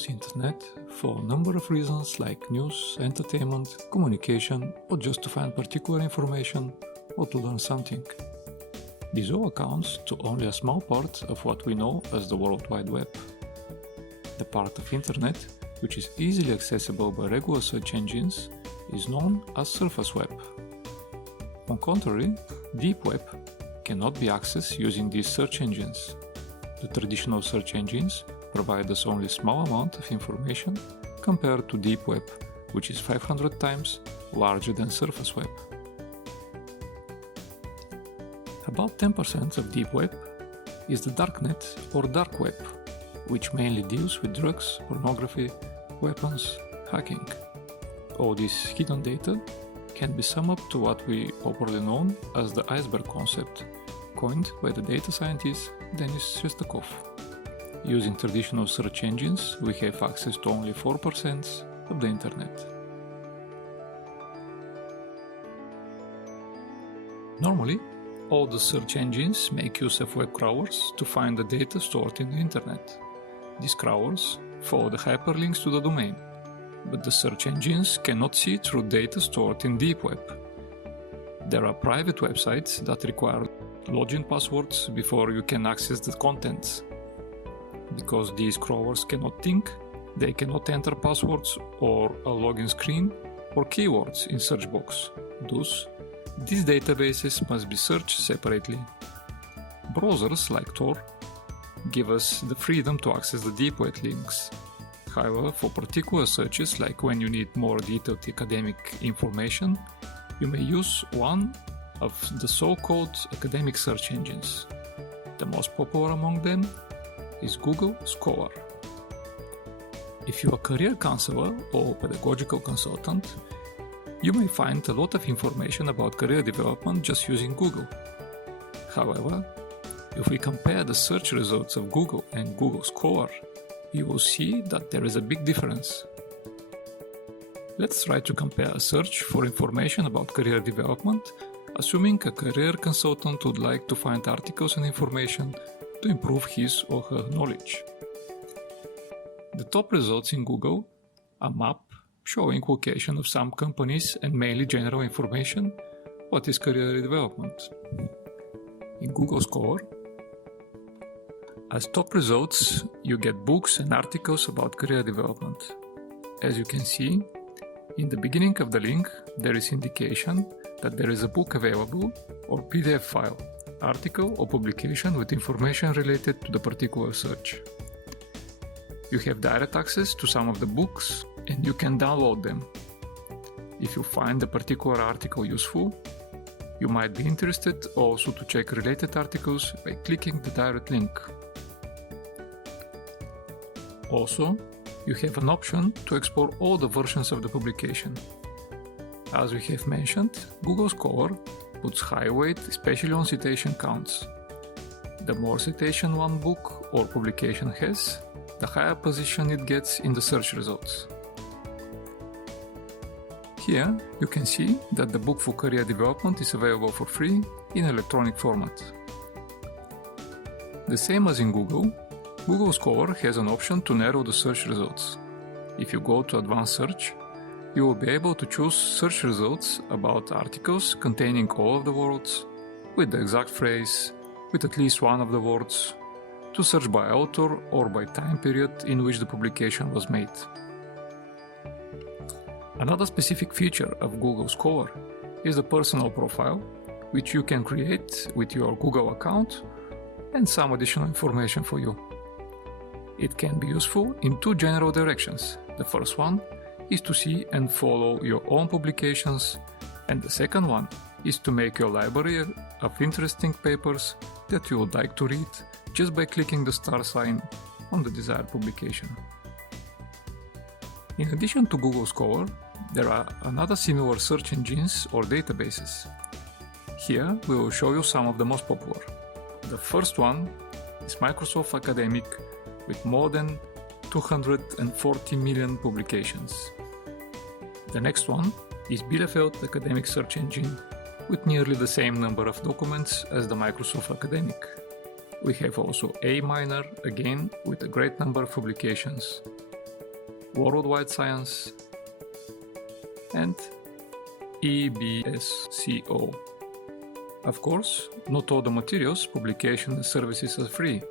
use internet for a number of reasons like news, entertainment, communication, or just to find particular information or to learn something. This all accounts to only a small part of what we know as the World Wide Web. The part of internet which is easily accessible by regular search engines is known as surface web. On contrary, deep web cannot be accessed using these search engines. The traditional search engines provide us only a small amount of information compared to deep web, which is 500 times larger than surface web. About 10% of deep web is the darknet or dark web, which mainly deals with drugs, pornography, weapons, hacking. All this hidden data can be summed up to what we popularly know as the iceberg concept, coined by the data scientist Denis Shestakov. Using traditional search engines, we have access to only 4% of the internet. Normally, all the search engines make use of web crawlers to find the data stored in the internet. These crawlers follow the hyperlinks to the domain, but the search engines cannot see through data stored in deep web. There are private websites that require login passwords before you can access the contents. Because these crawlers cannot think, they cannot enter passwords or a login screen or keywords in search box. Thus, these databases must be searched separately. Browsers like Tor give us the freedom to access the deep web links. However, for particular searches, like when you need more detailed academic information, you may use one of the so-called academic search engines. The most popular among them is Google Scholar. If you are a career counselor or pedagogical consultant, you may find a lot of information about career development just using Google. However, if we compare the search results of Google and Google Scholar, you will see that there is a big difference. Let's try to compare a search for information about career development, assuming a career consultant would like to find articles and information to improve his or her knowledge. The top results in Google are a map showing location of some companies and mainly general information what is career development. In Google Scholar, as top results, you get books and articles about career development. As you can see, in the beginning of the link, there is indication that there is a book available or PDF file, article or publication with information related to the particular search. You have direct access to some of the books and you can download them. If you find the particular article useful, you might be interested also to check related articles by clicking the direct link. Also, you have an option to explore all the versions of the publication. As we have mentioned, Google Scholar puts high weight especially on citation counts. The more citation one book or publication has, the higher position it gets in the search results. Here you can see that the book for career development is available for free in electronic format. The same as in Google, Google Scholar has an option to narrow the search results. If you go to Advanced Search, you will be able to choose search results about articles containing all of the words, with the exact phrase, with at least one of the words, to search by author or by time period in which the publication was made. Another specific feature of Google Scholar is the personal profile, which you can create with your Google account and some additional information for you. It can be useful in two general directions. The first one is to see and follow your own publications, and the second one is to make your library of interesting papers that you would like to read just by clicking the star sign on the desired publication. In addition to Google Scholar, there are another similar search engines or databases. Here we will show you some of the most popular. The first one is Microsoft Academic with more than 240 million publications. The next one is Bielefeld Academic Search Engine with nearly the same number of documents as the Microsoft Academic. We have also A-Miner, again with a great number of publications. Worldwide Science, and EBSCO. Of course, not all the materials, publications, and services are free.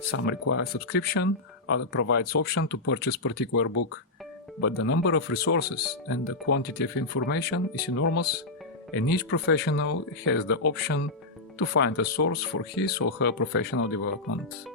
Some require subscription, other provides option to purchase particular book, but the number of resources and the quantity of information is enormous, and each professional has the option to find a source for his or her professional development.